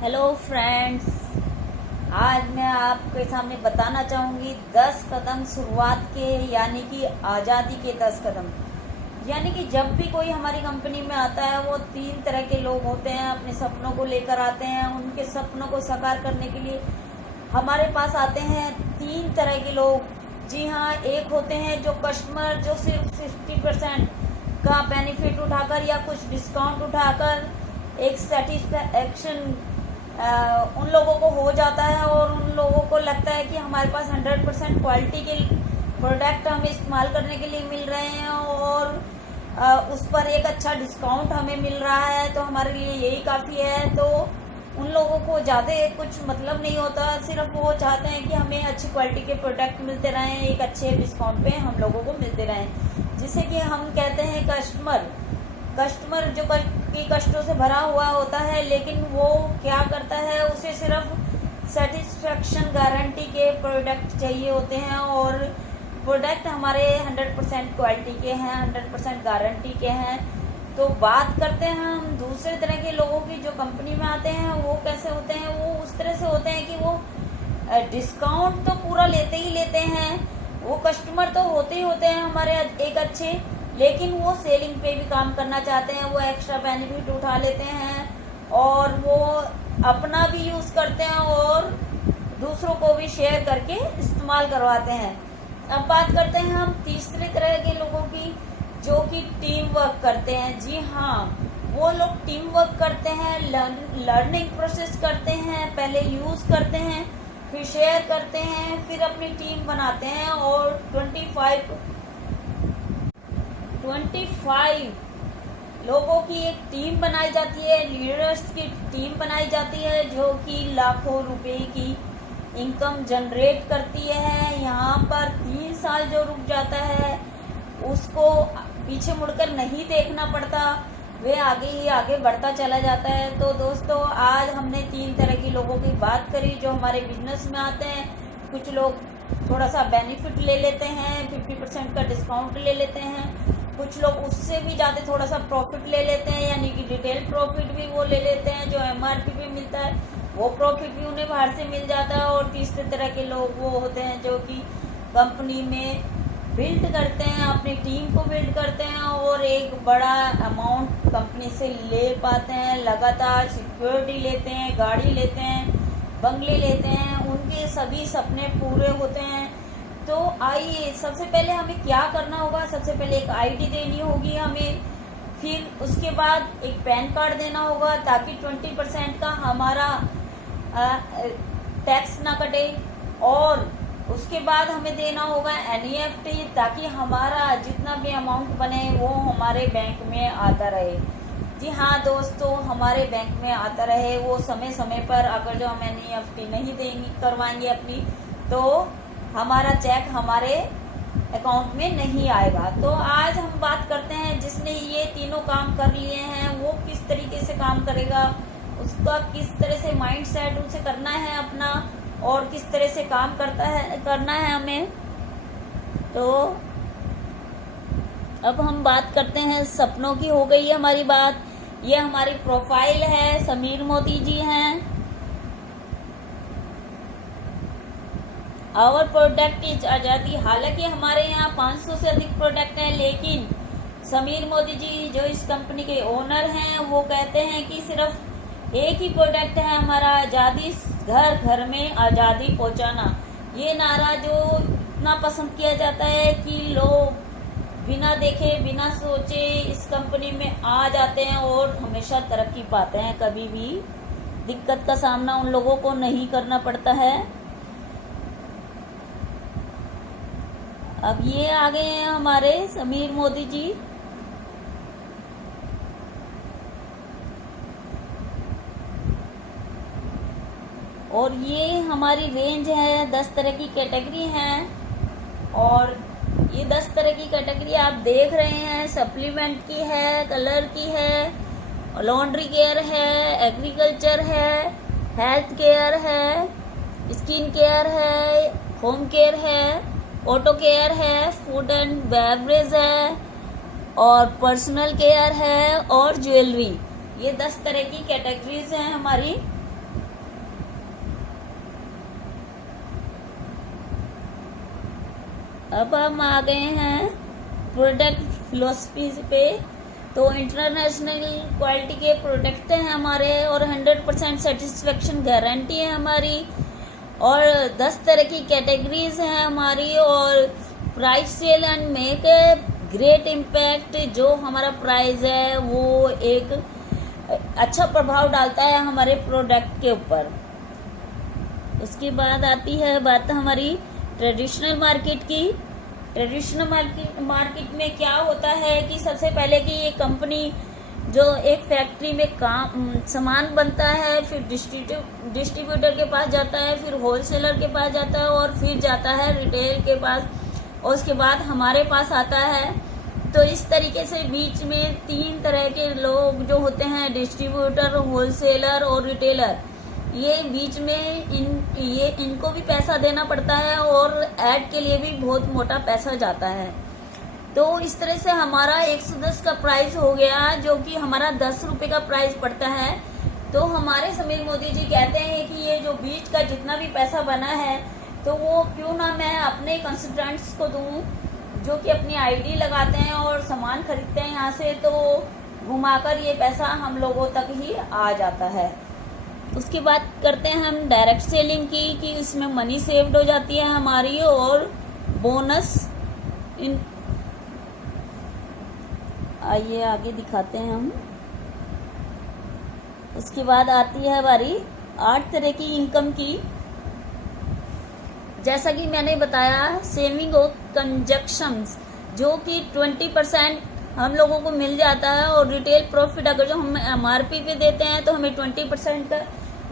Hello friends, आज मैं आपके सामने बताना चाहूँगी 10 कदम शुरुआत के, यानी कि आज़ादी के 10 कदम। यानी कि जब भी कोई हमारी कंपनी में आता है वो 3 तरह के लोग होते हैं। अपने सपनों को लेकर आते हैं। उनके सपनों को साकार करने के लिए हमारे पास आते हैं 3 तरह के लोग। जी हाँ, एक होते हैं जो कस्टमर, जो सिर्फ 60% का बेनिफिट उठाकर या कुछ डिस्काउंट उठाकर एक सेटिस्फैक्शन उन लोगों को हो जाता है और उन लोगों को लगता है कि हमारे पास 100% क्वालिटी के प्रोडक्ट हमें इस्तेमाल करने के लिए मिल रहे हैं और उस पर एक अच्छा डिस्काउंट हमें मिल रहा है, तो हमारे लिए यही काफ़ी है। तो उन लोगों को ज़्यादा कुछ मतलब नहीं होता, सिर्फ वो चाहते हैं कि हमें अच्छी क्वालिटी के प्रोडक्ट मिलते रहें, एक अच्छे डिस्काउंट पे हम लोगों को मिलते रहें, जिसे कि हम कहते हैं कस्टमर जो की कष्टों से भरा हुआ होता है, लेकिन वो क्या करता है, उसे सिर्फ सेटिस्फैक्शन गारंटी के प्रोडक्ट चाहिए होते हैं और प्रोडक्ट हमारे 100% क्वालिटी के हैं, 100% गारंटी के हैं। तो बात करते हैं हम दूसरे तरह के लोगों की जो कंपनी में आते हैं। वो कैसे होते हैं? वो उस तरह से होते हैं कि वो डिस्काउंट तो पूरा लेते ही लेते हैं। वो कस्टमर तो होते ही होते हैं हमारे एक अच्छे, लेकिन वो सेलिंग पे भी काम करना चाहते हैं। वो एक्स्ट्रा बेनिफिट उठा लेते हैं और वो अपना भी यूज़ करते हैं और दूसरों को भी शेयर करके इस्तेमाल करवाते हैं। अब बात करते हैं हम तीसरे तरह के लोगों की, जो कि टीम वर्क करते हैं। जी हाँ, वो लोग टीम वर्क करते हैं, लर्निंग प्रोसेस करते हैं, पहले यूज़ करते हैं, फिर शेयर करते हैं, फिर अपनी टीम बनाते हैं और 25 लोगों की एक टीम बनाई जाती है, लीडर्स की टीम बनाई जाती है, जो कि लाखों रुपए की इनकम जनरेट करती है। यहाँ पर 3 साल जो रुक जाता है उसको पीछे मुड़कर नहीं देखना पड़ता, वे आगे ही आगे बढ़ता चला जाता है। तो दोस्तों, आज हमने 3 तरह के लोगों की बात करी जो हमारे बिजनेस में आते हैं। कुछ लोग थोड़ा सा बेनिफिट ले लेते हैं, 50% का डिस्काउंट ले लेते हैं। कुछ लोग उससे भी ज़्यादा थोड़ा सा प्रॉफिट ले लेते हैं, यानी कि रिटेल प्रॉफिट भी वो ले लेते हैं, जो MRP पे मिलता है वो प्रॉफिट भी उन्हें बाहर से मिल जाता है। और तीसरे तरह के लोग वो होते हैं जो कि कंपनी में बिल्ड करते हैं, अपनी टीम को बिल्ड करते हैं और एक बड़ा अमाउंट कंपनी से ले पाते हैं, लगातार सिक्योरिटी लेते हैं, गाड़ी लेते हैं, बंगले लेते हैं, उनके सभी सपने पूरे होते हैं। तो आइए, सबसे पहले हमें क्या करना होगा? सबसे पहले एक ID देनी होगी हमें, फिर उसके बाद एक पैन कार्ड देना होगा ताकि 20% का हमारा टैक्स ना कटे, और उसके बाद हमें देना होगा NEFT ताकि हमारा जितना भी अमाउंट बने वो हमारे बैंक में आता रहे। जी हाँ दोस्तों, हमारे बैंक में आता रहे वो समय समय पर। अगर जो हम NEFT नहीं देंगे करवाएंगे अपनी, तो हमारा चेक हमारे अकाउंट में नहीं आएगा। तो आज हम बात करते हैं जिसने ये तीनों काम कर लिए हैं वो किस तरीके से काम करेगा, उसका किस तरह से माइंड सेट उसे करना है अपना, और किस तरह से काम करना है हमें। तो अब हम बात करते हैं सपनों की। हो गई है हमारी बात। ये हमारी प्रोफाइल है, समीर मोदी जी हैं। आवर प्रोडक्ट इज आज़ादी। हालांकि हमारे यहाँ 500 से अधिक प्रोडक्ट हैं, लेकिन समीर मोदी जी जो इस कंपनी के ओनर हैं वो कहते हैं कि सिर्फ एक ही प्रोडक्ट है हमारा, आज़ादी, घर घर में आज़ादी पहुँचाना। ये नारा जो इतना पसंद किया जाता है कि लोग बिना देखे बिना सोचे इस कंपनी में आ जाते हैं और हमेशा तरक्की पाते हैं। कभी भी दिक्कत का सामना उन लोगों को नहीं करना पड़ता है। अब ये आ गए हैं हमारे समीर मोदी जी। और ये हमारी रेंज है, 10 तरह की कैटेगरी हैं, और ये 10 तरह की कैटेगरी आप देख रहे हैं। सप्लीमेंट की है, कलर की है, लॉन्ड्री केयर है, एग्रीकल्चर है, हेल्थ केयर है, स्किन केयर है, होम केयर है, ऑटो केयर है, फूड एंड बेवरेज है, और पर्सनल केयर है, और ज्वेलरी। ये 10 तरह की कैटेगरीज हैं हमारी अब हम आ गए हैं प्रोडक्ट फिलोसफी पे। तो इंटरनेशनल क्वालिटी के प्रोडक्ट हैं हमारे और 100% सेटिस्फेक्शन गारंटी है हमारी, और 10 तरह की कैटेगरीज हैं हमारी, और price cell and make a great impact. जो हमारा प्राइस है वो एक अच्छा प्रभाव डालता है हमारे प्रोडक्ट के ऊपर। उसके बाद आती है बात हमारी ट्रेडिशनल मार्केट की। ट्रेडिशनल मार्केट में क्या होता है कि सबसे पहले कि ये कंपनी जो एक फैक्ट्री में काम सामान बनता है, फिर डिस्ट्रीब्यूटर के पास जाता है, फिर होलसेलर के पास जाता है, और फिर जाता है रिटेल के पास, और उसके बाद हमारे पास आता है। तो इस तरीके से बीच में 3 तरह के लोग जो होते हैं, डिस्ट्रीब्यूटर, होलसेलर और रिटेलर, ये बीच में इनको भी पैसा देना पड़ता है और ऐड के लिए भी बहुत मोटा पैसा जाता है। तो इस तरह से हमारा 110 का प्राइस हो गया, जो कि हमारा 10 रुपये का प्राइस पड़ता है। तो हमारे समीर मोदी जी कहते हैं कि ये जो बीच का जितना भी पैसा बना है, तो वो क्यों ना मैं अपने कंसल्टेंट्स को दूं, जो कि अपनी आईडी लगाते हैं और सामान खरीदते हैं यहाँ से, तो घुमाकर ये पैसा हम लोगों तक ही आ जाता है। उसकी बात करते हैं हम डायरेक्ट सेलिंग की, कि इसमें मनी सेव्ड हो जाती है हमारी, और बोनस इन आइए आगे दिखाते हैं हम। उसके बाद आती है हमारी 8 तरह की इनकम की। जैसा कि मैंने बताया, सेविंग और कंजक्शंस, जो कि 20% हम लोगों को मिल जाता है, और रिटेल प्रॉफिट अगर जो हम MRP पे देते हैं तो हमें 20% का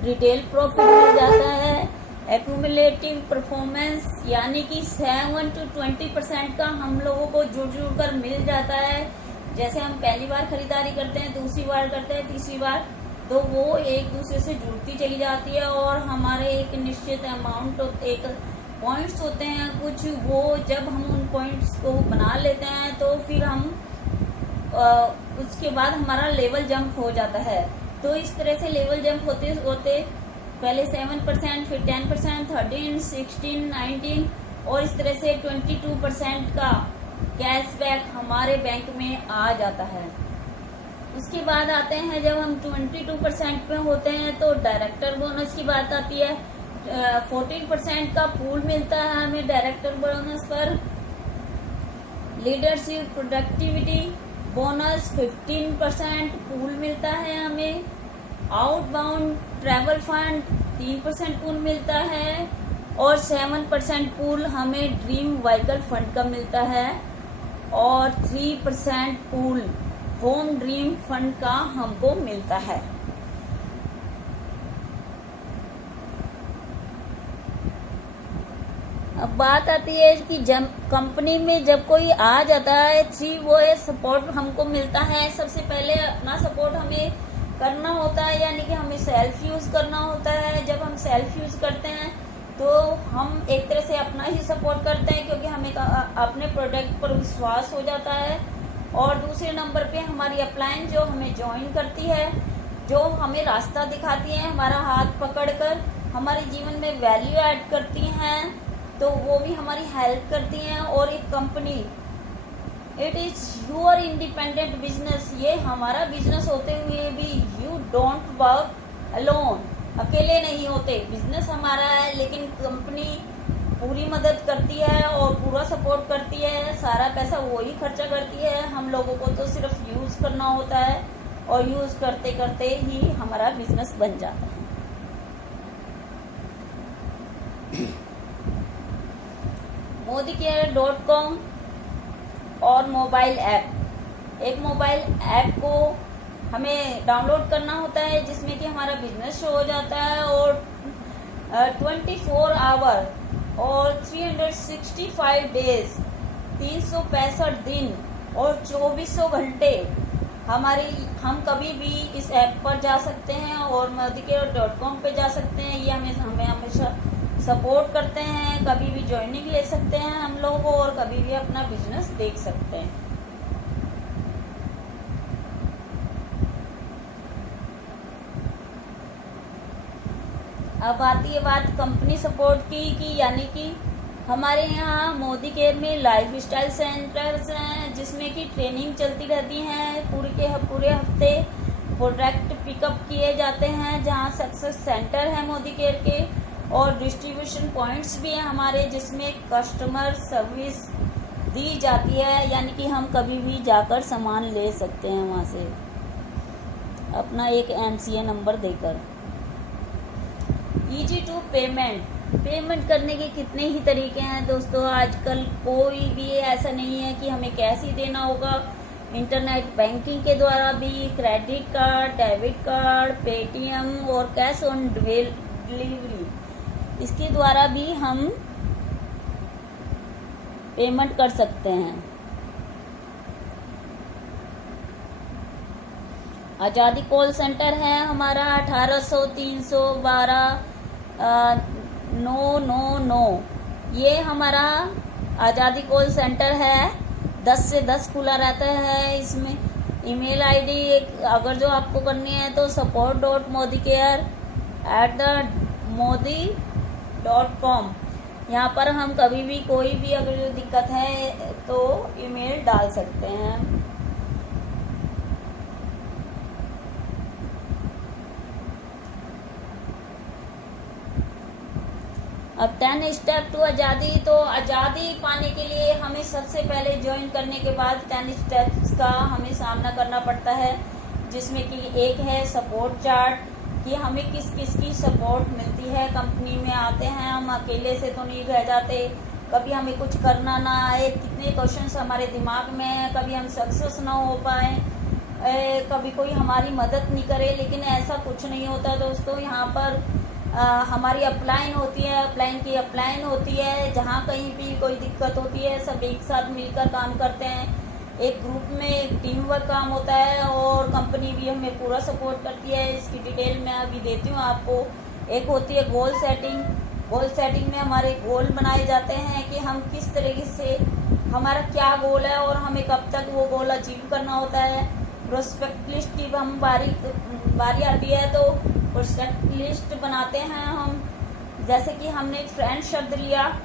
रिटेल प्रॉफिट मिल जाता है। एक्यूमुलेटिव परफॉर्मेंस, यानी कि 7 to 20% का हम लोगों को जुड़ कर मिल जाता है। जैसे हम पहली बार खरीदारी करते हैं, दूसरी बार करते हैं, तीसरी बार, तो वो एक दूसरे से जुड़ती चली जाती है, और हमारे एक निश्चित अमाउंट, एक पॉइंट्स होते हैं कुछ, वो जब हम उन पॉइंट्स को बना लेते हैं तो फिर हम उसके बाद हमारा लेवल जंप हो जाता है। तो इस तरह से लेवल जंप होते होते पहले 7%, फिर 10%, 13, 16, 19, और इस तरह से 22% का कैशबैक हमारे बैंक में आ जाता है। उसके बाद आते हैं, जब हम 22% पे होते हैं तो डायरेक्टर बोनस की बात आती है। 14% का पूल मिलता है हमें डायरेक्टर बोनस पर। लीडरशिप प्रोडक्टिविटी बोनस 15% पूल मिलता है हमें। आउटबाउंड ट्रैवल फंड 3% पूल मिलता है, और 7% पूल हमें ड्रीम व्हीकल फंड का मिलता है, और 3% पूल होम ड्रीम फंड का हमको मिलता है। अब बात आती है कि जब कंपनी में जब कोई आ जाता है, 3 वो है सपोर्ट हमको मिलता है। सबसे पहले अपना सपोर्ट हमें करना होता है, यानी कि हमें सेल्फ यूज करना होता है। जब हम सेल्फ यूज करते हैं तो हम एक तरह से अपना ही सपोर्ट करते हैं, क्योंकि हमें अपने प्रोडक्ट पर विश्वास हो जाता है। और दूसरे नंबर पे हमारी अपलाइन जो हमें ज्वाइन करती है, जो हमें रास्ता दिखाती है, हमारा हाथ पकड़कर हमारे जीवन में वैल्यू ऐड करती हैं, तो वो भी हमारी हेल्प करती हैं। और एक company, it is your independent business, ये हमारा बिजनेस होते हुए भी यू डोंट वर्क अलोन, अकेले नहीं होते। बिजनेस हमारा है, लेकिन कंपनी पूरी मदद करती है और पूरा सपोर्ट करती है। सारा पैसा वही खर्चा करती है, हम लोगों को तो सिर्फ यूज करना होता है, और यूज करते करते ही हमारा बिजनेस बन जाता है। ModiCare.com और मोबाइल ऐप। एक मोबाइल ऐप को हमें डाउनलोड करना होता है, जिसमें कि हमारा बिजनेस शो हो जाता है, और 24 आवर और 365 डेज, 365 दिन और 2400 घंटे हम कभी भी इस ऐप पर जा सकते हैं, और ModiCare.com पे जा सकते हैं। ये हमें हमेशा सपोर्ट करते हैं, कभी भी ज्वाइनिंग ले सकते हैं हम लोग, और कभी भी अपना बिजनेस देख सकते हैं। अब आती है बात कंपनी सपोर्ट की, यानी कि हमारे यहाँ मोदी केयर में लाइफ स्टाइल सेंटर्स हैं जिसमें कि ट्रेनिंग चलती रहती हैं। पूरे हफ्ते प्रोडक्ट पिकअप किए जाते हैं, जहाँ सक्सेस सेंटर है मोदी केयर के, और डिस्ट्रीब्यूशन पॉइंट्स भी हैं हमारे, जिसमें कस्टमर सर्विस दी जाती है। यानी कि हम कभी भी जाकर सामान ले सकते हैं वहाँ से अपना एक MCA नंबर देकर। ईजी टू पेमेंट करने के कितने ही तरीके हैं दोस्तों। आजकल कोई भी ऐसा नहीं है कि हमें कैश ही देना होगा। इंटरनेट बैंकिंग के द्वारा भी, credit card, debit card, Paytm और कैश ऑन डिलीवरी, इसके द्वारा भी हम पेमेंट कर सकते हैं। आज़ादी कॉल सेंटर है हमारा 1800-312-999। ये हमारा आज़ादी कॉल सेंटर है, 10 से 10 खुला रहता है। इसमें ईमेल आईडी अगर जो आपको करनी है तो support.modicare@modi.com। यहाँ पर हम कभी भी कोई भी अगर जो दिक्कत है तो ईमेल डाल सकते हैं। अब 10 स्टेप टू आज़ादी। तो आज़ादी पाने के लिए हमें सबसे पहले ज्वाइन करने के बाद 10 स्टेप्स का हमें सामना करना पड़ता है, जिसमें कि एक है सपोर्ट चार्ट, कि हमें किस किस की सपोर्ट मिलती है। कंपनी में आते हैं हम, अकेले से तो नहीं रह जाते, कभी हमें कुछ करना ना आए, कितने क्वेश्चंस हमारे दिमाग में हैं, कभी हम सक्सेस ना हो पाए, कभी कोई हमारी मदद नहीं करे। लेकिन ऐसा कुछ नहीं होता दोस्तों। यहाँ पर हमारी अपलाइन होती है, जहाँ कहीं भी कोई दिक्कत होती है सब एक साथ मिलकर काम करते हैं। एक ग्रुप में एक टीम वर्क काम होता है, और कंपनी भी हमें पूरा सपोर्ट करती है। इसकी डिटेल मैं अभी देती हूँ आपको। एक होती है गोल सेटिंग में हमारे गोल बनाए जाते हैं कि हम किस तरीके से, हमारा क्या गोल है और हमें कब तक वो गोल अचीव करना होता है। प्रोस्पेक्ट लिस्ट की हम बारी आती है तो प्रोस्पेक्ट लिस्ट बनाते हैं हम। जैसे कि हमने फ्रेंड शब्द लिया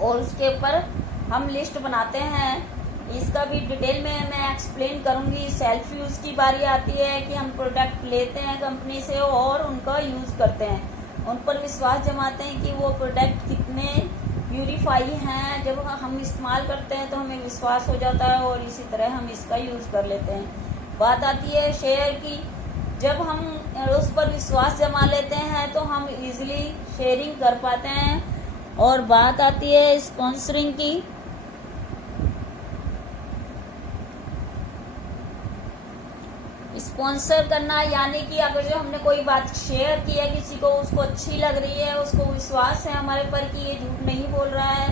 और उसके ऊपर हम लिस्ट बनाते हैं। इसका भी डिटेल में मैं एक्सप्लेन करूंगी। सेल्फ यूज़ की बारी आती है कि हम प्रोडक्ट लेते हैं कंपनी से और उनका यूज़ करते हैं, उन पर विश्वास जमाते हैं कि वो प्रोडक्ट कितने प्यूरीफाई हैं। जब हम इस्तेमाल करते हैं तो हमें विश्वास हो जाता है और इसी तरह हम इसका यूज़ कर लेते हैं। बात आती है शेयर की। जब हम उस पर विश्वास जमा लेते हैं तो हम इजीली शेयरिंग कर पाते हैं। और बात आती है स्पॉन्सरिंग की। स्पॉन्सर करना यानी कि अगर जो हमने कोई बात शेयर की है किसी को, उसको अच्छी लग रही है, उसको विश्वास है हमारे पर कि ये झूठ नहीं बोल रहा है,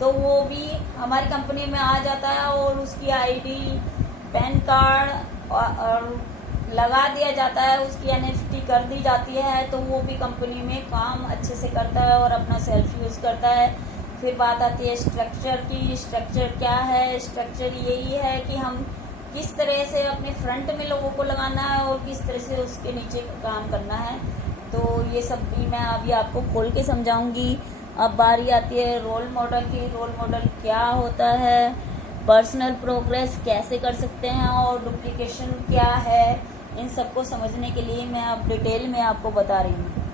तो वो भी हमारी कंपनी में आ जाता है और उसकी आईडी, पैन कार्ड और लगा दिया जाता है, उसकी NFT कर दी जाती है, तो वो भी कंपनी में काम अच्छे से करता है और अपना सेल्फ यूज़ करता है। फिर बात आती है स्ट्रक्चर की। स्ट्रक्चर क्या है? स्ट्रक्चर यही है कि हम किस तरह से अपने फ्रंट में लोगों को लगाना है और किस तरह से उसके नीचे काम करना है। तो ये सब भी मैं अभी आपको खोल के समझाऊंगी। अब बारी आती है रोल मॉडल की। रोल मॉडल क्या होता है, पर्सनल प्रोग्रेस कैसे कर सकते हैं और डुप्लीकेशन क्या है, इन सबको समझने के लिए मैं अब डिटेल में आपको बता रही हूँ।